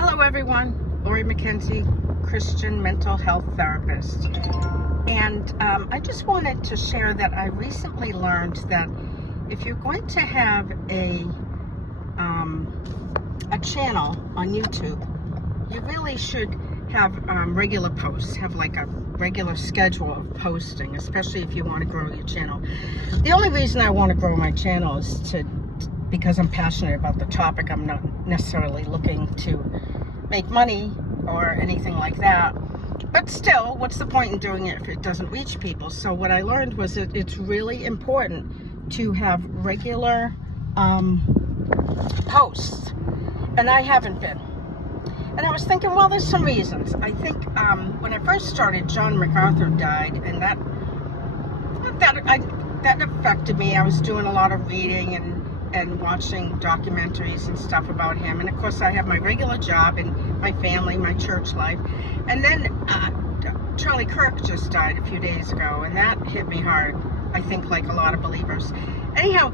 Hello everyone, Lori McKenzie, Christian mental health therapist. And I just wanted to share that I recently learned that if you're going to have a channel on YouTube, you really should have regular posts, have like a regular schedule of posting, especially if you want to grow your channel. The only reason I want to grow my channel is because I'm passionate about the topic. I'm not necessarily looking to make money or anything like that. But still, what's the point in doing it if it doesn't reach people? So what I learned was that it's really important to have regular posts. And I haven't been. And I was thinking, well, there's some reasons. I think when I first started, John MacArthur died, and that affected me. I was doing a lot of reading and watching documentaries and stuff about him. And of course, I have my regular job and my family, my church life. And then Charlie Kirk just died a few days ago, and that hit me hard, I think, like a lot of believers. Anyhow,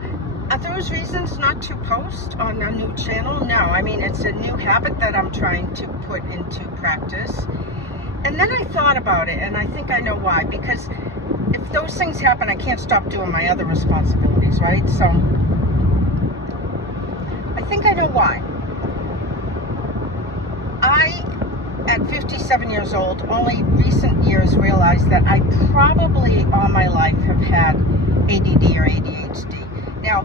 are those reasons not to post on a new channel? No, I mean, it's a new habit that I'm trying to put into practice. And then I thought about it, and I think I know why. Because if those things happen, I can't stop doing my other responsibilities, right? So I think I know why. At 57 years old, only recent years realized that I probably all my life have had ADD or ADHD. Now,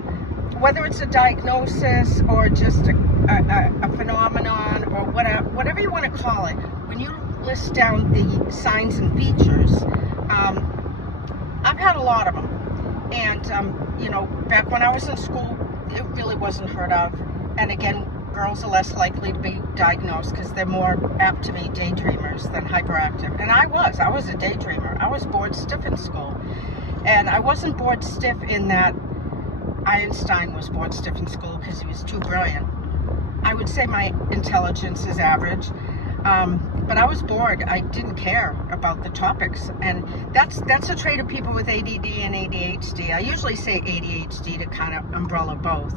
whether it's a diagnosis or just a phenomenon or whatever you want to call it, when you list down the signs and features, I've had a lot of them. And, back when I was in school, it really wasn't heard of. And again, girls are less likely to be diagnosed because they're more apt to be daydreamers than hyperactive. And I was a daydreamer. I was bored stiff in school. And I wasn't bored stiff in that Einstein was bored stiff in school because he was too brilliant. I would say my intelligence is average, but I was bored. I didn't care about the topics, and that's a trait of people with ADD and ADHD. I usually say ADHD to kind of umbrella both.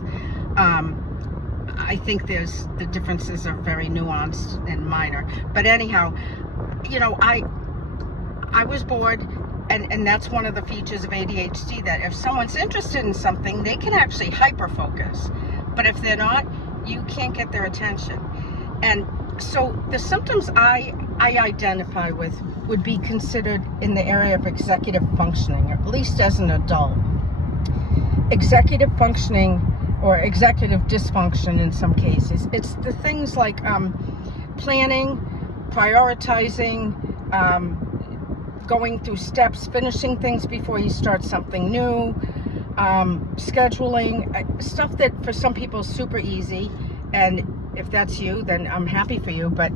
I think the differences are very nuanced and minor. But anyhow, I was bored. And that's one of the features of ADHD, that if someone's interested in something, they can actually hyper-focus. But if they're not, you can't get their attention. And so the symptoms I identify with would be considered in the area of executive functioning, at least as an adult. Executive functioning or executive dysfunction in some cases. It's the things like planning, prioritizing, going through steps, finishing things before you start something new, scheduling, stuff that for some people is super easy. And if that's you, then I'm happy for you. But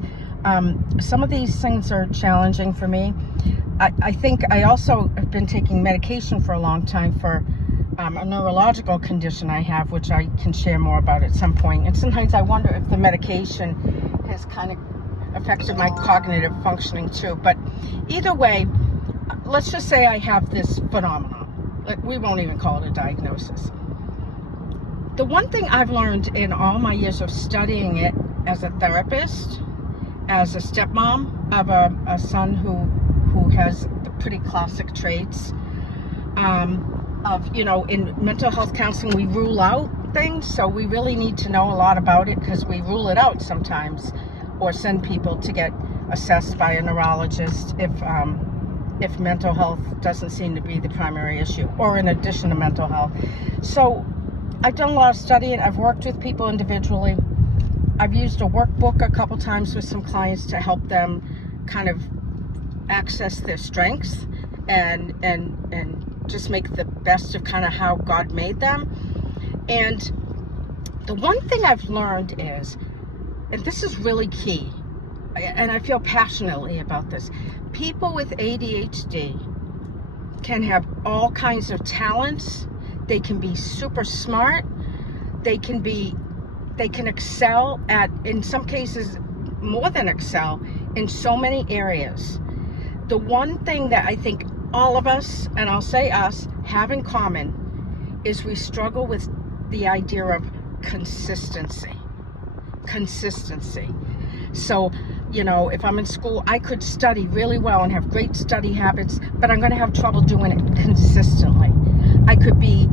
some of these things are challenging for me. I think I also have been taking medication for a long time for a neurological condition I have, which I can share more about at some point. And sometimes I wonder if the medication has kind of affected my cognitive functioning too. But either way, let's just say I have this phenomenon. We won't even call it a diagnosis. The one thing I've learned in all my years of studying it as a therapist, as a stepmom of a son who has the pretty classic traits in mental health counseling, we rule out things. So we really need to know a lot about it because we rule it out sometimes, or send people to get assessed by a neurologist if mental health doesn't seem to be the primary issue, or in addition to mental health. So I've done a lot of studying. I've worked with people individually. I've used a workbook a couple times with some clients to help them kind of access their strengths and just make the best of kind of how God made them. And the one thing I've learned is, and this is really key, and I feel passionately about this, people with ADHD can have all kinds of talents. They can be super smart. They can excel at, in some cases, more than excel in so many areas. The one thing that I think all of us, and I'll say us, have in common is we struggle with the idea of consistency. So, you know, if I'm in school, I could study really well and have great study habits, but I'm going to have trouble doing it consistently. I could be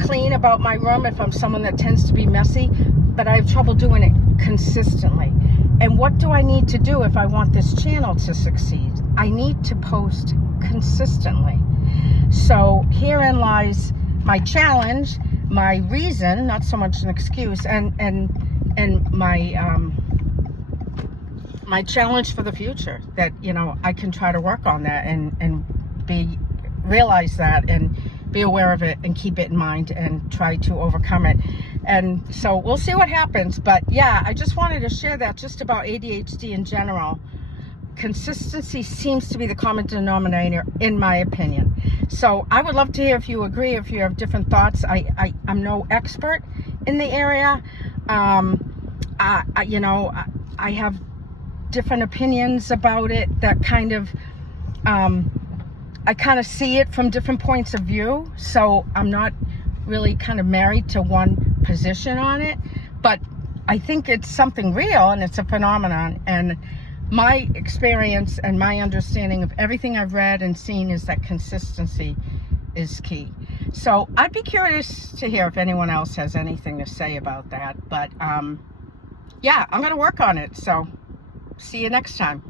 clean about my room if I'm someone that tends to be messy, but I have trouble doing it consistently. And what do I need to do if I want this channel to succeed? I need to post consistently. So herein lies my challenge, my reason, not so much an excuse, and my challenge for the future, that, you know, I can try to work on that and realize that and be aware of it and keep it in mind and try to overcome it. And so we'll see what happens. But yeah, I just wanted to share that just about ADHD in general. Consistency seems to be the common denominator, in my opinion. So I would love to hear if you agree, if you have different thoughts. I'm no expert in the area. You know, I have different opinions about it that kind of, I kind of see it from different points of view. So I'm not really kind of married to one position on it, but I think it's something real and it's a phenomenon. And my experience and my understanding of everything I've read and seen is that consistency is key. So I'd be curious to hear if anyone else has anything to say about that. But yeah, I'm going to work on it. So see you next time.